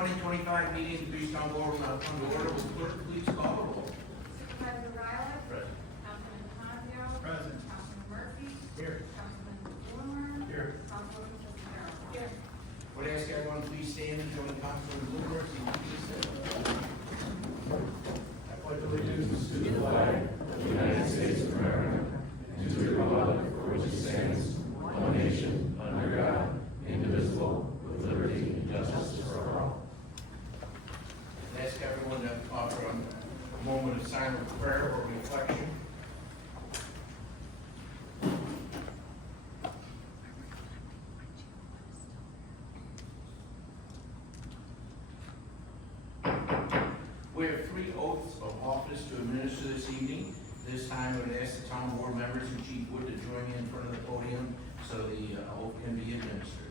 2025 meeting of the Greastown Board will now come to order. Will clerk please call the roll? Supervisor Riley. Present. Councilman Fazio. Present. Councilman Murphy. Here. Councilman Blumer. Here. Councilman Fisher. Here. Would I ask everyone please stand and join Councilman Blumer as he leads us? I pledge allegiance to the flag of the United States of America and to the republic for which it stands, one nation, under God, indivisible, with liberty and justice for all. I ask everyone to offer a moment of silent prayer or reflection. We have 3 oaths of office to administer this evening. This time I would ask the town board members and Chief Wood to join me in front of the podium so the oath can be administered.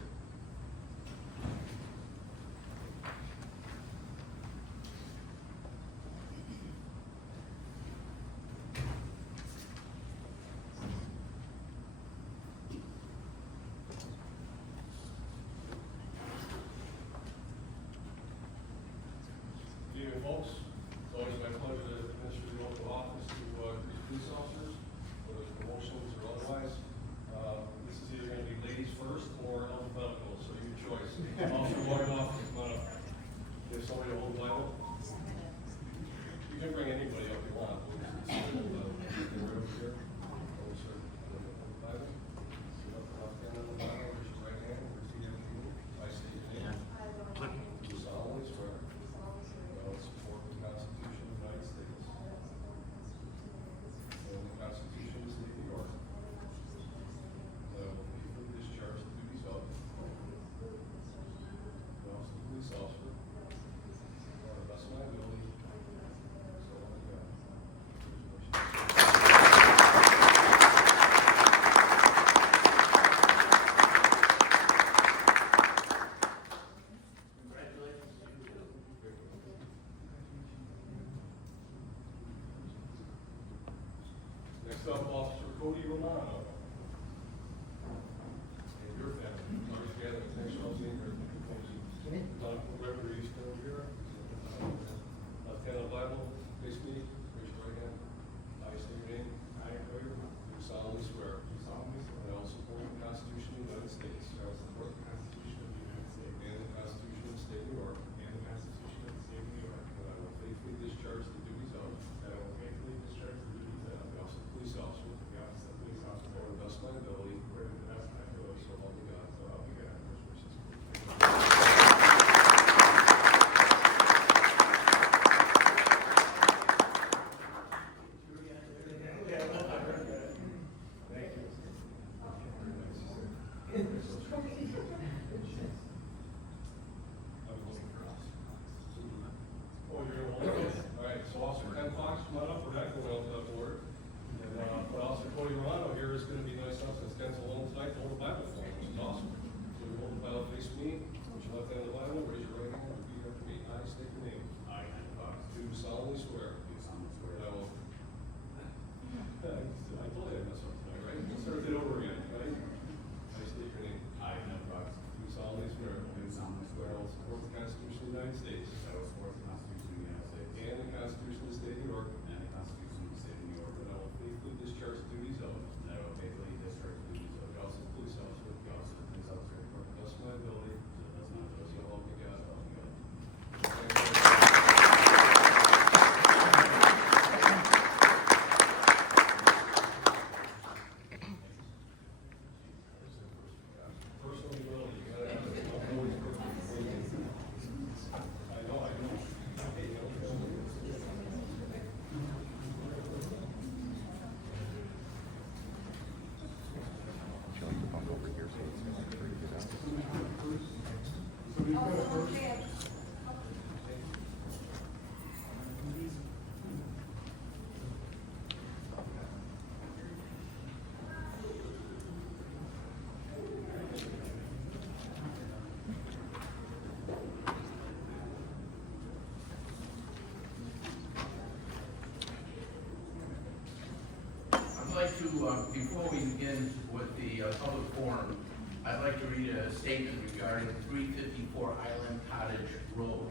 Good evening, folks. It's always my pleasure to administer the oath of office to these police officers, whether it's promotions or otherwise. This is either going to be ladies first or alphabetical, so your choice. Officer Wardenoff, come on up. You have somebody to hold the Bible? You can bring anybody up you want. We'll just sit right over here. Hold the Bible. Sit up, left hand on the Bible, raise your right hand, repeat after me. I state your name. Do solemnly swear. I will support the Constitution of the United States and the Constitution of the State of New York. That I will faithfully discharge the duties of the office of police officer to the best of my ability. So help me God. Next up, Officer Cody Romano. And your family. Always gather the next one, whoever you stand over here. Left hand on the Bible, face me, raise your right hand. I state your name. I, Cody, do solemnly swear. That I will support the Constitution of the United States. I will support the Constitution of the United States And the Constitution of the State of New York. and the Constitution of the State of New York. That I will faithfully discharge the duties of That I will faithfully discharge the duties of the office of police officer the office of police officer to the best of my ability. according to the best of my ability. So help me God. So help me God. Thank you. Oh, you're gonna hold it? All right, so Officer Ken Fox, come on up, we're not going out to that board. And, but Officer Cody Romano here is gonna be nice enough, since Ken's alone tonight, to hold the Bible for him, which is awesome. So you hold the Bible, face me, put your left hand on the Bible, raise your right hand, repeat after me, I state your name. I, Ken Fox, Do solemnly swear. do solemnly swear That I will. I told you I messed up tonight, right? Let's start it over again, right? I state your name. I, Ken Fox, Do solemnly swear. do solemnly That swear I will support the Constitution of the United States that I will support the Constitution of the United States and the Constitution of the State of New York. and the Constitution of the State of New York. That I will faithfully discharge the duties of That I will faithfully discharge the duties of the office of police officer the office of police officer to the best of my ability. to the best of my So ability. help me God. So help me God. Personal humility, you gotta have it. I know. I'd like to, before we begin with the public forum, I'd like to read a statement regarding 354 Island Cottage Road.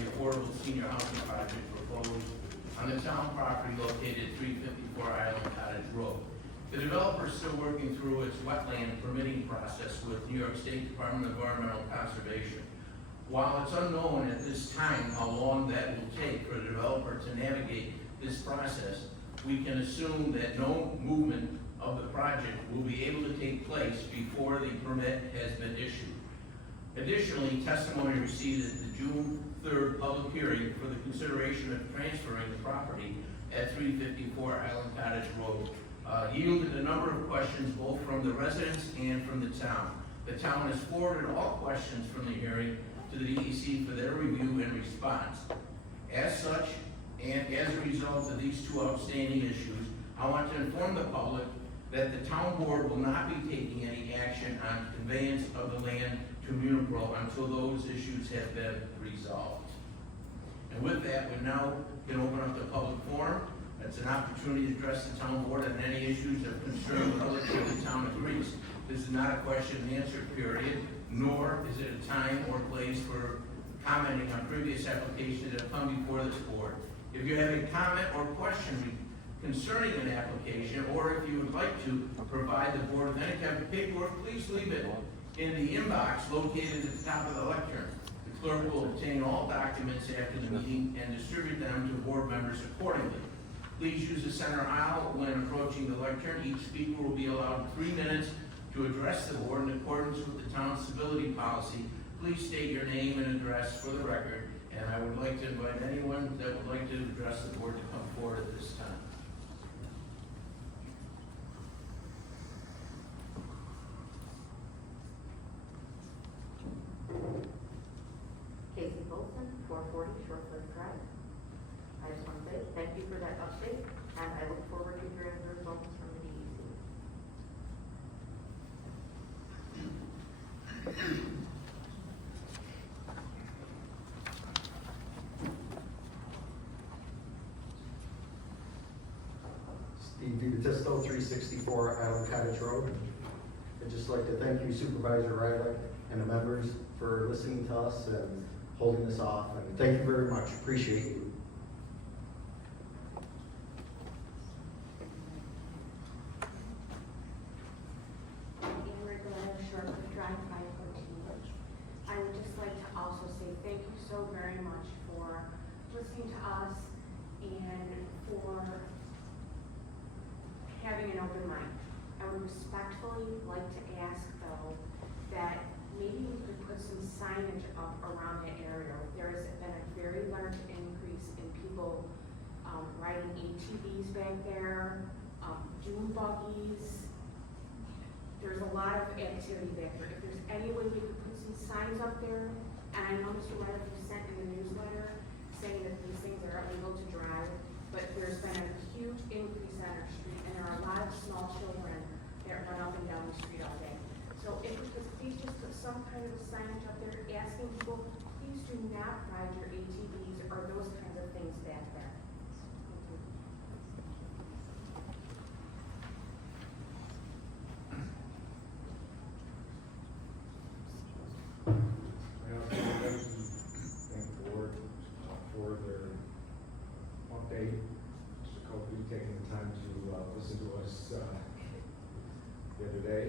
the affordable senior housing project proposed on the town property located at 354 Island Cottage Road. The developer is still working through its wetland permitting process with New York State Department of Environmental Conservation. While it's unknown at this time how long that will take for the developer to navigate this process, we can assume that no movement of the project will be able to take place before the permit has been issued. Additionally, testimony received at the June 3rd public hearing for the consideration of transferring the property at 354 Island Cottage Road yielded a number of questions both from the residents and from the town. The town has forwarded all questions from the hearing to the DEC for their review and response. As such, and as a result of these two outstanding issues, I want to inform the public that the town board will not be taking any action on conveyance of the land to Munipro until those issues have been resolved. And with that, we now can open up the public forum. It's an opportunity to address the town board on any issues of concern relative to the town of Greece. This is not a question and answer period, nor is it a time or place for commenting on previous applications that have come before this board. If you have a comment or question concerning an application, or if you would like to provide the board with any type of paperwork, please leave it in the inbox located at the top of the lectern. The clerk will obtain all documents after the meeting and distribute them to board members accordingly. Please use the center aisle when approaching the lectern. Each speaker will be allowed 3 minutes to address the board in accordance with the town's civility policy. Please state your name and address for the record, and I would like to invite anyone that would like to address the board to come forward at this time. Casey Bolton, 440 Shortcliff Drive. I just want to say thank you for that update, and I look forward to hearing the results from the DEC. Steve DiBattista, 364 Island Cottage Road. I'd just like to thank you Supervisor Rydick and the members for listening to us and holding this off, and thank you very much, appreciate you. Ingrid Glenn, Shortcliff Drive, 514. I would just like to also say thank you so very much for listening to us and for having an open mind. I would respectfully like to ask though that maybe we could put some signage up around that area. There has been a very large increase in people riding ATVs back there, dune buggies. There's a lot of activity back there. If there's any way we could put some signs up there, and I know Mr. Ryder sent in the newsletter saying that these things are illegal to drive, but there's been a huge increase on our street, and there are a lot of small children that run up and down the street all day. So if we could please just put some kind of a signage up there asking people, please do not ride your ATVs or those kinds of things back there. Thank you. I also would like to thank the board for their update. Mr. Copley taking the time to listen to us the other day.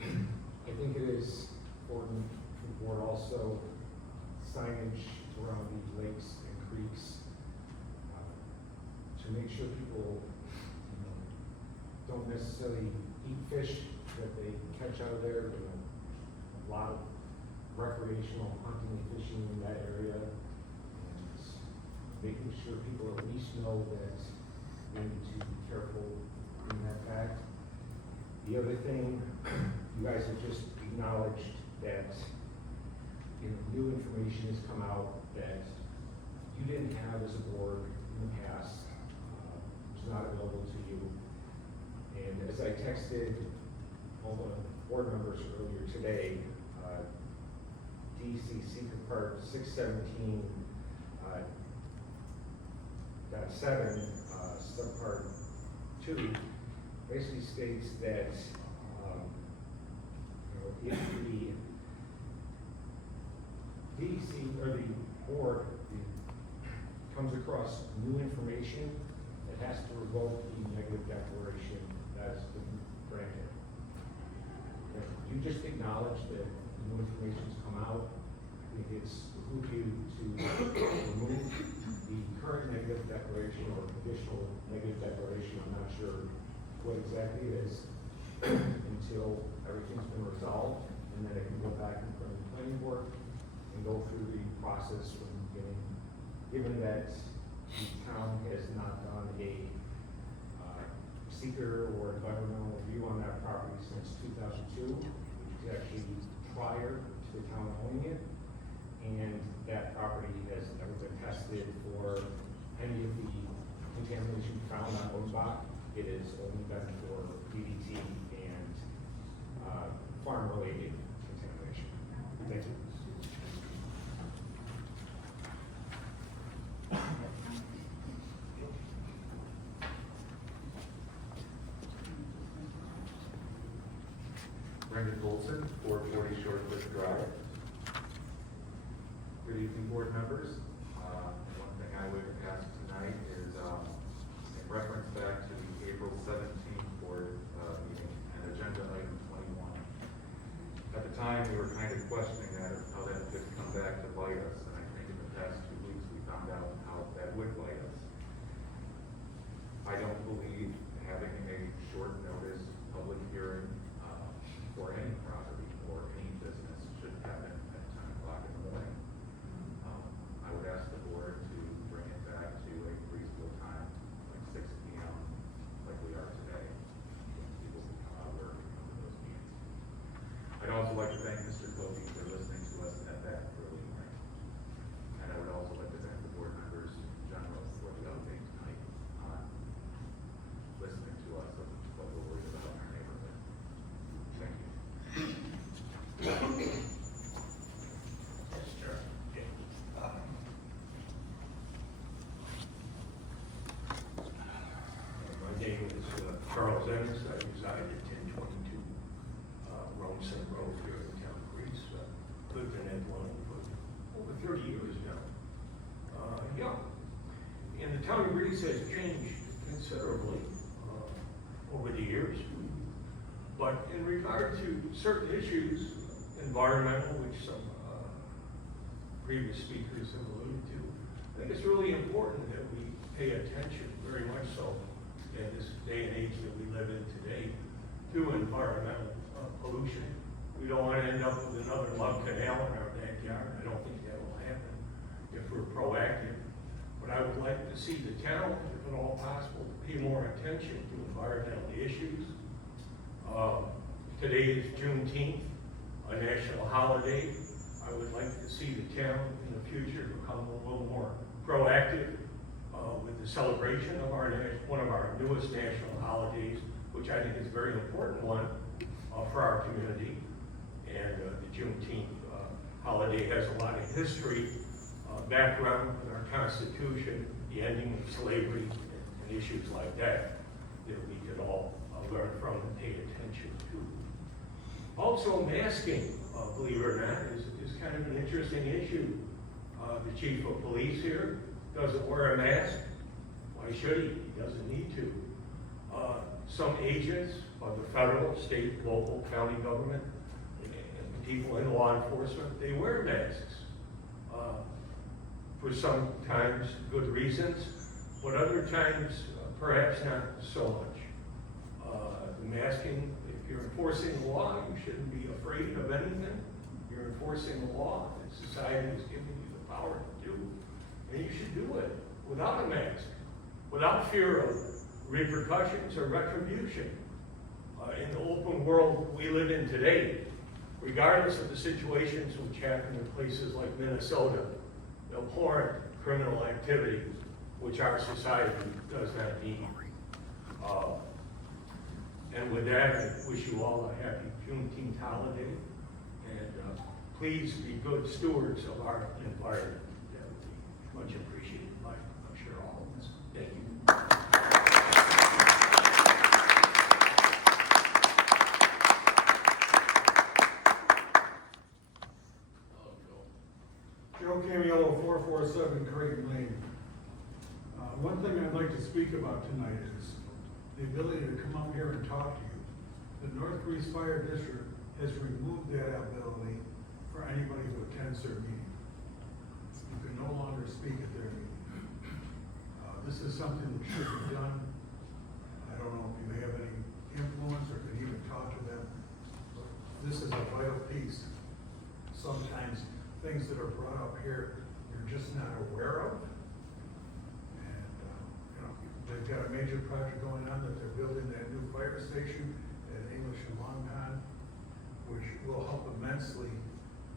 I think it is important for the board also signage around the lakes and creeks to make sure people don't necessarily eat fish that they catch out of there. A lot of recreational hunting and fishing in that area, and making sure people at least know that they need to be careful in that fact. The other thing, you guys have just acknowledged that new information has come out that you didn't have as a board in the past, was not available to you. And as I texted all the board members earlier today, DEC Secret Part 617 .7 subpart 2 basically states that if the DEC or the board comes across new information, it has to revoke the negative declaration that's been granted. If you just acknowledge that new information's come out, I think it's behoove you to remove the current negative declaration or conditional negative declaration, I'm not sure what exactly it is, until everything's been resolved, and then it can go back in front of the planning board and go through the process from the beginning. Given that the town has not done a seeker or environmental review on that property since 2002, which is actually prior to the town owning it, and that property has never been tested for any of the contamination found on Odenbach. It has only been for DDT and farm-related contamination. Thank you. Brendan Bolson, 440 Shortcliff Drive. Good evening, board members. One thing I would ask tonight is in reference back to the April 17th board meeting and agenda item 21. At the time, we were kind of questioning that, how that could come back to bite us, and I think in the past 2 weeks we found out how that would bite us. I don't believe having a short notice public hearing for any property or any business should happen at 10 o'clock in the morning. I would ask the board to bring it back to a reasonable time, like 6 p.m., like we are today, when people can come out of work and come to those meetings. I'd also like to thank Mr. Kobe for listening to us at that early morning. And I would also like to thank the board members in general for the update tonight on listening to us of what we're worried about in our neighborhood. Thank you. My name is Charles Ennis. I reside at 1022 Romeson Road here in the town of Greece. Lived in that line for over 30 years now. And the town of Greece has changed considerably over the years. But in regard to certain issues, environmental, which some previous speakers have alluded to, I think it's really important that we pay attention, very much so, in this day and age that we live in today, to environmental pollution. We don't want to end up with another Love Canal in our backyard. I don't think that will happen if we're proactive. But I would like to see the town, if at all possible, pay more attention to environmental issues. Today is Juneteenth, a national holiday. I would like to see the town in the future become a little more proactive with the celebration of one of our newest national holidays, which I think is a very important one for our community. And the Juneteenth holiday has a lot of history, background in our Constitution, the ending of slavery, and issues like that we could all learn from and pay attention to. Also, masking, believe it or not, is kind of an interesting issue. The chief of police here doesn't wear a mask. Why should he? He doesn't need to. Some agents of the federal, state, local, county government, and people in law enforcement, they wear masks. For sometimes good reasons, but other times perhaps not so much. The masking, if you're enforcing the law, you shouldn't be afraid of anything. You're enforcing the law that society is giving you the power to do, and you should do it without a mask, without fear of repercussions or retribution. In the open world we live in today, regardless of the situations which happen in places like Minnesota, abhorrent criminal activity, which our society does not need. And with that, I wish you all a happy Juneteenth holiday, and please be good stewards of our environment. That would be much appreciated by, I'm sure, all of us. Thank you. Joe Camiello, 440 speak about tonight is the ability to come up here and talk to you. The North Greece Fire District has removed that ability for anybody who attends their meeting. You can no longer speak at their meeting. This is something that should be done. I don't know if you have any influence or can even talk to them. This is a vital piece. Sometimes things that are brought up here, you're just not aware of. And, they've got a major project going on that they're building that new fire station at English and Long Pond, which will help immensely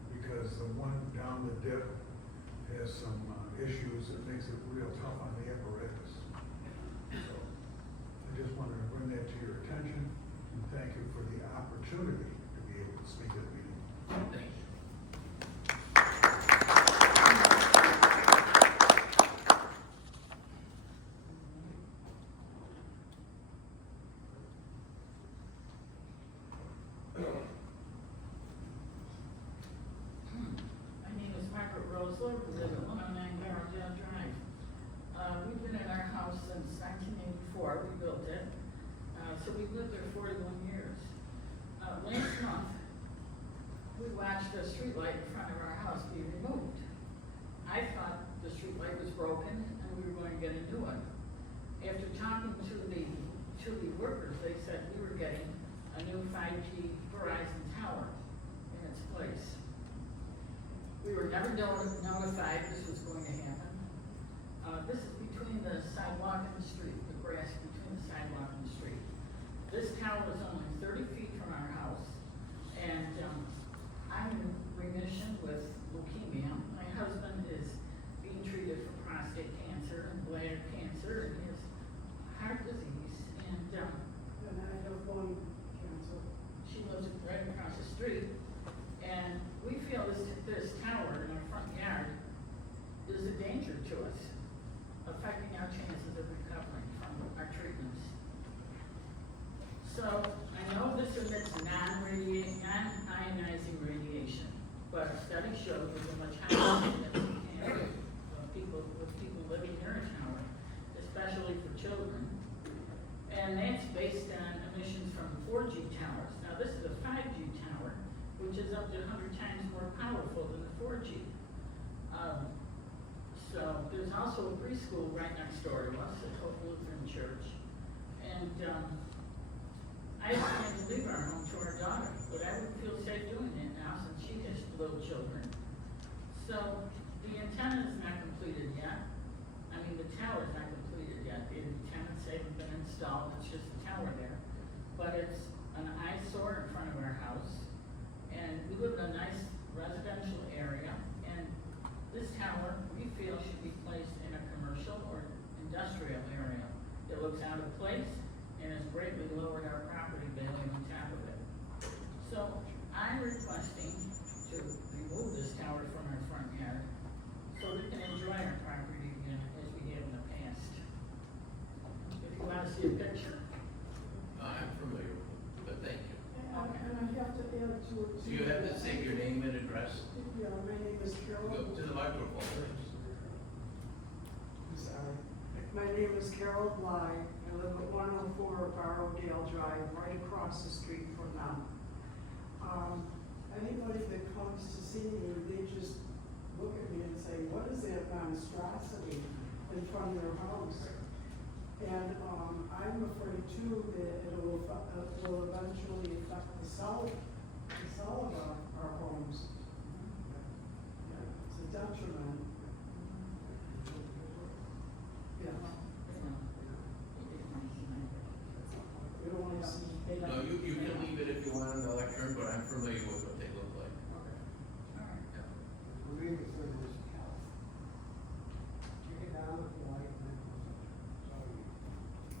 because the one down the dip has some issues that makes it real tough on the apparatus. So I just wanted to bring that to your attention and thank you for the opportunity to be able to speak at the meeting. Thank you. My name is Margaret Rosler, we live at 109 Barrowdale Drive. We've been in our house since 1984, we built it, so we've lived there 41 years. Last month, we watched a streetlight in front of our house be removed. I thought the streetlight was broken and we were going to get a new one. After talking to the workers, they said we were getting a new 5G Verizon tower in its place. We were never notified this was going to happen. This is between the sidewalk and the street, the grass between the sidewalk and the street. This tower is only 30 feet from our house, and I'm in remission with leukemia. My husband is being treated for prostate cancer and bladder cancer, and he has heart disease, and I have lung cancer. she lives right across the street. And we feel this tower in our front yard is a danger to us, affecting our chances of recovering from our treatments. So I know this emits non-ionizing radiation, but a study showed there's a much higher incidence of cancer with people living near a tower, especially for children. And that's based on emissions from 4G towers. Now this is a 5G tower, which is up to 100 times more powerful than the 4G. So there's also a preschool right next door to us at Hope Lutheran Church. And I plan to leave our home to our daughter, but I would feel safe doing it now since she has little children. So the antenna is not completed yet. I mean, the tower is not completed yet. The antennas haven't been installed, it's just the tower there. But it's an eyesore in front of our house. And we live in a nice residential area, and this tower, we feel, should be placed in a commercial or industrial area. It looks out of place and has greatly lowered our property value on top of it. So I'm requesting to remove this tower from our front yard so we can enjoy our property again as we have in the past. If you want to see a picture. I'm familiar with it, but thank you. And I have to add to it. So you have to say your name and address. Yeah, my name is Carol. Go to the microphone, please. I'm sorry. My name is Carol Bly. I live at 104 Barrowdale Drive, right across the street from them. Anybody that comes to see me, they just look at me and say, what is that monstrosity in front of their house? And I'm afraid too that it will eventually affect the sell of our homes. Yeah, it's a detriment. Yeah. We don't want to see. No, you can leave it if you want on the lectern, but I'm familiar with what they look like.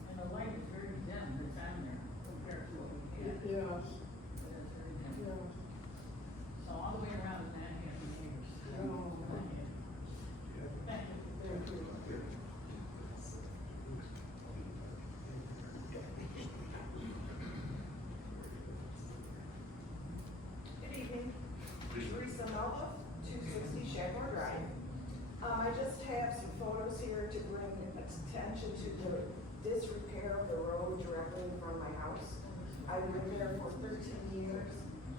And the light is very dim that's on there compared to what we have. Yes. It's very dim. Yes. So all the way around is not happy neighbors. No. Not happy. directly in front of my house. I lived there for 13 years.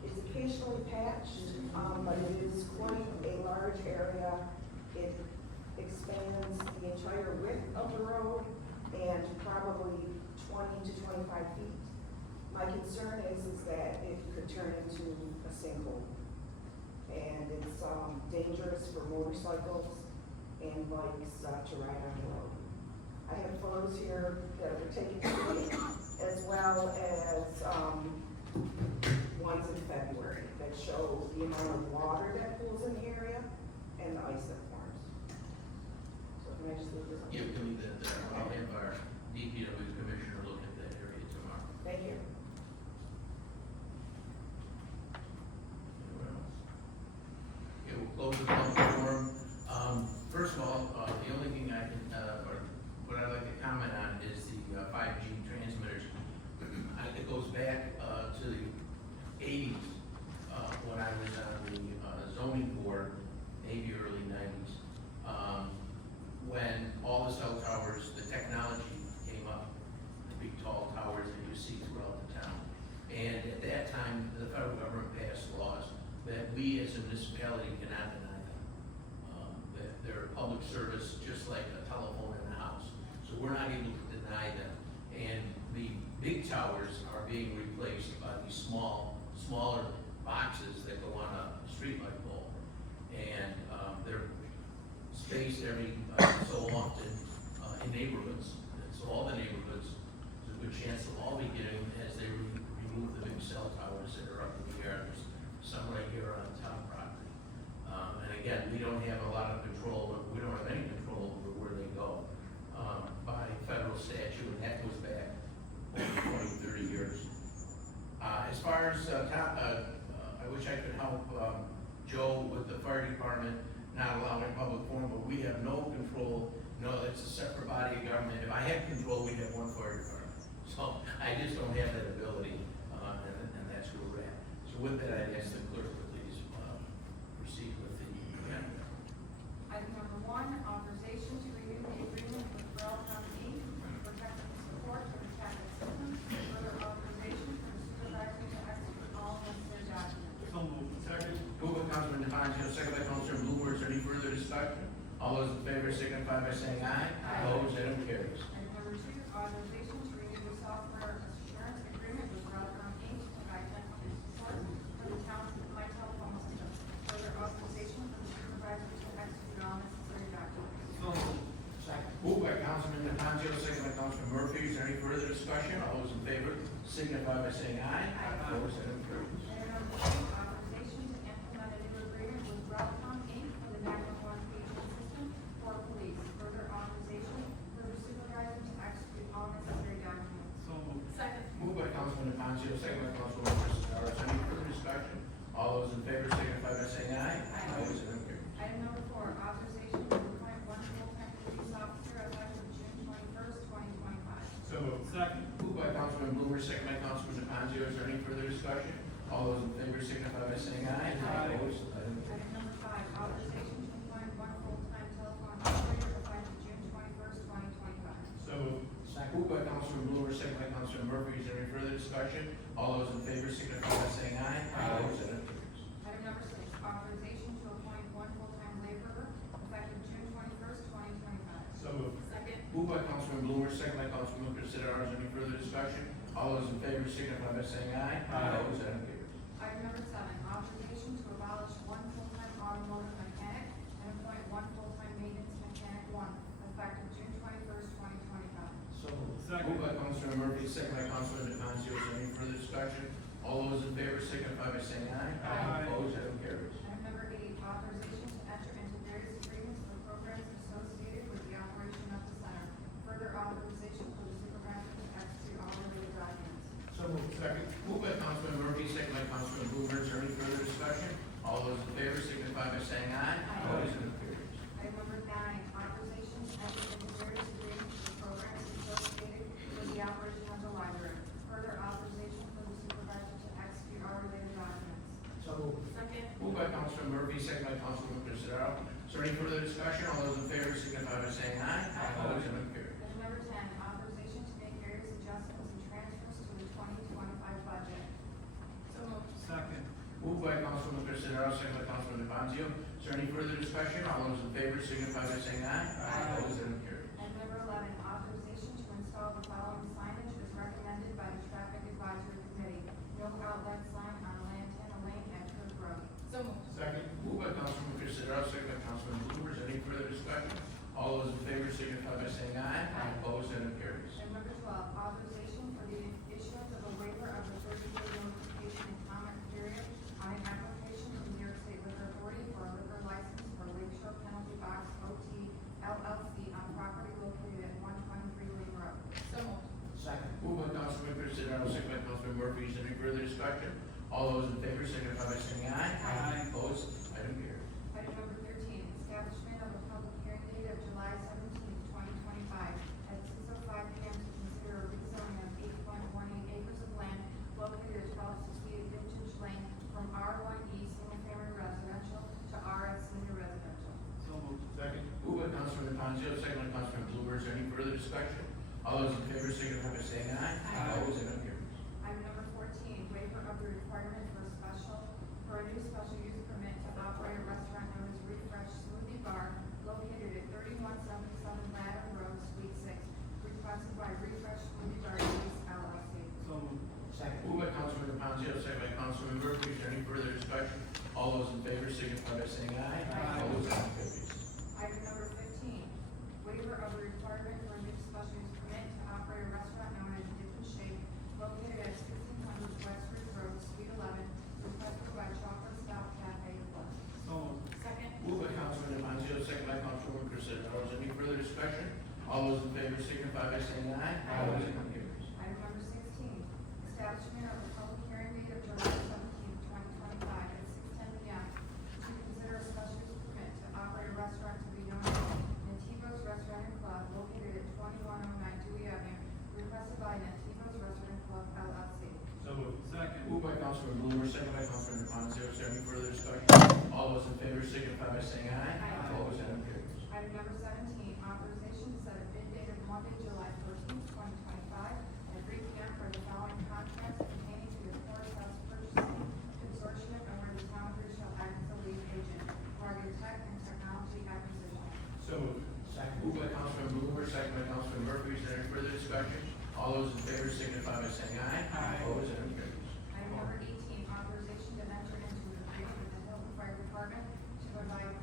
It's occasionally patched, but it is quite a large area. It expands the entire width of the road and probably 20 to 25 feet. My concern is that it could turn into a sinkhole. And it's dangerous for motorcycles and bikes to ride on the road. I have photos here that were taken today, as well as ones in February that show the amount of water that pools in the area and the ice that forms. So can I just leave this on? Give me I'll have our DPW commissioner look at that area tomorrow. Thank you. Anyone else? Okay, we'll close the public forum. First of all, the only thing I can, or what I'd like to comment on is the 5G transmitters. It goes back to the 80s, when I was on the zoning board, maybe early 90s, when all the cell towers, the technology came up, the big tall towers that you see throughout the town. And at that time, the federal government passed laws that we as a municipality cannot deny them. That they're a public service, just like a telephone in the house. So we're not able to deny them. And the big towers are being replaced by these smaller boxes that go on a streetlight pole. And they're spaced every so often in neighborhoods. And so all the neighborhoods, there's a good chance they'll all be getting as they remove the big cell towers that are up in the air. There's some right here on the town property. And again, we don't have a lot of control, we don't have any control over where they go by federal statute, and that goes back over 20, 30 years. As far as I wish I could help Joe with the fire department not allowing public forum, but we have no control. No, it's a separate body of government. If I had control, we'd have one fire department. So I just don't have that ability, and that's where we're at. So with that, I'd ask the clerk to please proceed with the agenda. Item number 1, authorization to renew the agreement with Broadcom Inc. for technical support for the traffic system. Further authorization for the supervisor to execute all necessary documents. So moved. Second. Move by Councilman DeFazio, second by Councilor Blumer. Is there any further discussion? All those in favor signify by saying aye. Aye. Opposed, item carries. Item number 2, authorization to renew the software assurance agreement with Broadcom Inc. to provide technical support for the town's My Telephone system. Further authorization for the supervisor to execute all necessary documents. So moved. Moved by Councilman DeFazio, second by Councilman Murphy. Is there any further discussion? All those in favor signify by saying aye. Aye. Opposed, item carries. Item number 3, authorization to implement a new agreement with Broadcom Inc. for the 911 paging system for police. Further authorization for the supervisor to execute all necessary documents. So moved. Second. Moved by Councilman DeFazio, second by Councilman Christopher. Is there any further discussion? All those in favor signify by saying aye. Aye. Opposed, item carries. Item number 4, authorization to appoint one full-time police officer effective June 21st, 2025. So moved. Second. Moved by Councilman Blumer, second by Councilman DeFazio. Is there any further discussion? All those in favor signify by saying aye. Aye. Opposed, item carries. Item number 5, authorization to appoint one full-time telephone operator effective June 21st, 2025. So moved. Moved by Councilman Blumer, second by Councilman Murphy. Is there any further discussion? All those in favor signify by saying aye. Aye. Opposed, item carries. Item number 6, authorization to appoint one full-time laborer effective June 21st, 2025. So moved. Second. Moved by Councilman Blumer, second by Councilman Considero. Is there any further discussion? All those in favor signify by saying aye. Aye. Opposed, item carries. Item number 7, authorization to abolish one full-time automotive mechanic and appoint one full-time maintenance mechanic 1 effective June 21st, 2025. So moved. Moved Second. by Councilman Murphy, second by Councilman DeFazio. Is there any further discussion? All those in favor signify by saying aye. Aye. Opposed, item carries. Item number 8, authorization to enter into various agreements for programs associated with the operation of the center. Further authorization for the supervisor to execute all related documents. So moved. Second. Moved by Councilman Murphy, second by Councilman Blumer. Is there any further discussion? All those in favor signify by saying aye. Aye. Opposed, item carries. Item number 9, authorization to enter into various agreements for programs associated with the operation of the library. Further authorization for the supervisor to execute all related documents. So moved. Second. Moved by Councilman Murphy, second by Councilman Considero. Is there any further discussion? All those in favor signify by saying aye. Aye. Opposed, item carries. Item number 10, authorization to make various adjustments and transfers discussion? All those in favor signify by saying aye. Aye. Opposed, item carries. Item number 11, authorization to install the following signage as recommended by the Traffic Advisory Committee. No outlet sign on Lantana Lane at Kirk Road. So moved. Second. Moved by Councilman Considero, second by Councilman Blumer. Is there any further discussion? All those in favor signify by saying aye. Aye. Opposed, item carries. Item number 12, authorization for the issuance of a waiver of the 30-day notification and comment period on an application to New York State Liquor Authority for a liquor license for Lakeshore Penalty Box OT LLC on property located at 123 Lane Road. So moved. Second. Moved by Councilman Considero, second by Councilman Murphy. Is there any further discussion? All those in favor signify by saying aye. Aye. Opposed, item carries. Item number 13, establishment of a public hearing date of July 17, 2025 at 6:05 p.m. to consider a rezoning of 8.18 acres of land located at 1268 Vintage Lane from R1E Single Family Residential to RS Senior Residential. So moved. Second. Moved by Councilman Ponzio, second by Councilman Blumer. Is there any further discussion? All those in favor signify by saying aye. Aye. Opposed, item carries. Item number 14, waiver of the requirement for a new special use permit to operate a restaurant known as Refresh Smoothie Bar located at 3177 Ladder Road, Suite 6, requested by Refresh Smoothie Bar Use LLC. So moved. Second. Moved by Councilman Ponzio, second by Councilman Murphy. Is there any further discussion? All those in favor signify by saying aye. Aye. Opposed, item carries. Item number 15, waiver of the requirement for a new special use permit to operate a restaurant known as Dip and Shake located at 1600 Westford Road, Suite 11, requested by Chocolate Stop Cafe Plus. So moved. Second. Moved by Councilman Ponzio, second by Councilwoman Considero. Is there any further discussion? All those in favor signify by saying aye. Aye. Opposed, item carries. Item number 16, establishment of a public hearing date of July 17, 2025 at 6:10 p.m. to consider a special use permit to operate a restaurant to be known as Nativo's Restaurant and Club located at 2109 Dewey Avenue, requested by Nativo's Restaurant and Club LLC. So moved. Second. Moved by Councilman Blumer, second by Councilman Ponzio. Is there any further discussion? All those in favor signify by saying aye. Aye. Opposed, item carries. Item number 17, authorization to set a bid date of Monday, July 14, 2025 at 3 p.m. for the following contracts pertaining to the Core Sales Purchasing Consortium and where the town of Ridge shall act as a lead agent for tech and technology acquisition. So moved. Second. Moved by Councilman Blumer, second by Councilman Murphy. Is there any further discussion? All those in favor signify by saying aye. Aye. Opposed, item carries. Item number 18, authorization to enter into an agreement with the Hilton Fire Department to provide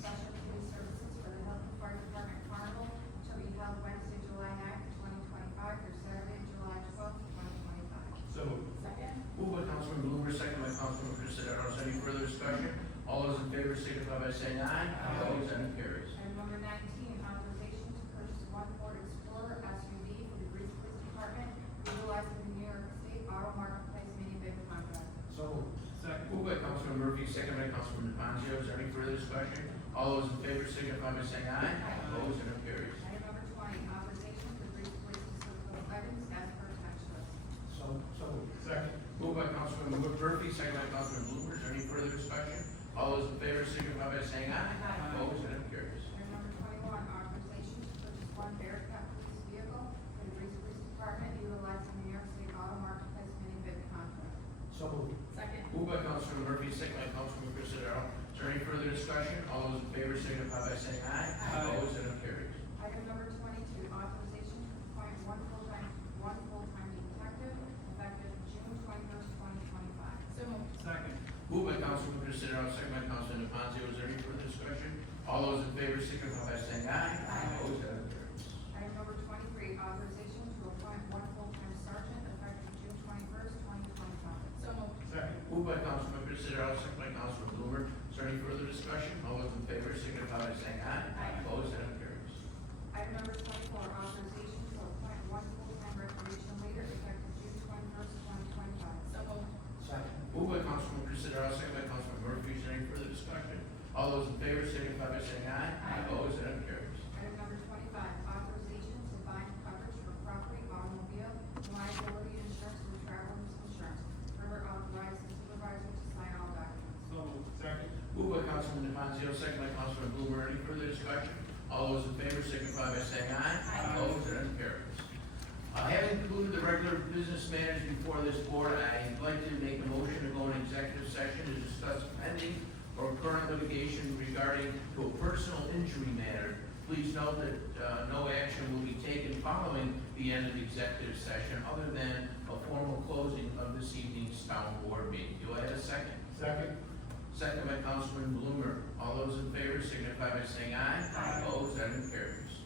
special police services for the Hilton Fire Department Carnival to be held Wednesday, July 9th, 2025 through Saturday, July 12th, 2025. So moved. Second. Moved by Councilman Blumer, second by Councilman Considero. Is there any further discussion? All those in favor signify by saying aye. Opposed, item carries. Item number 19, authorization to purchase one Ford Explorer SUV for the Greece Police Department utilizing the New York State Auto Marketplace mini-bid contract. So moved. Second. Moved by Councilman Murphy, second by Councilman Ponzio. Is there any further discussion? All those in favor signify by saying aye. Opposed, item carries. Item number 20, authorization for Greece Police to surplus items as per tax list. So moved. Second. Moved by Councilman Murphy, second by Councilman Blumer. Is there any further discussion? All those in favor signify by saying aye. Opposed, item carries. Item number 21, authorization to purchase one Bearcat police vehicle for the Greece Police Department utilizing New York State Auto Marketplace mini-bid contract. So moved. Second. Moved by Councilman Murphy, second by Councilman Considero. Is there any further discussion? All those in favor signify by saying aye. Opposed, item carries. Item number 22, authorization to appoint one full-time detective effective June 21st, 2025. So moved. Second. Moved by Councilman Considero, second by Councilman Ponzio. Is there any further discussion? All those in favor signify by saying aye. Opposed, item carries. Item number 23, authorization to appoint one full-time sergeant effective June 21st, 2025. So moved. Second. Moved by Councilman Considero, second by Councilman Blumer. Is there any further discussion? All those in favor signify by saying aye. Opposed, item carries. Item number 24, authorization to appoint one full-time recreation leader effective June 21st, 2025. So moved. Second. Moved by Councilman Considero, second by Councilman Murphy. Is there any further discussion? All those in favor signify by saying aye. Opposed, item carries. Item number 25, authorization to bind coverage for property, automobile, and liability insurance with travelers insurance. Further authorize the supervisor to sign all documents. So moved. Second. Moved by Councilman Ponzio, second by Councilman Blumer. Any further discussion? All those in favor signify by saying aye. Opposed, item carries. Having concluded the regular business matters before this board, I'd like to make a motion to go in executive session to discuss pending or current litigation regarding to a personal injury matter, please note that no action will be taken following the end of the executive session other than a formal closing of this evening's town board meeting. Do I have a second? Second. Second by Councilman Bloomer. All those in favor signify by saying aye. Aye. Opposed, item carries.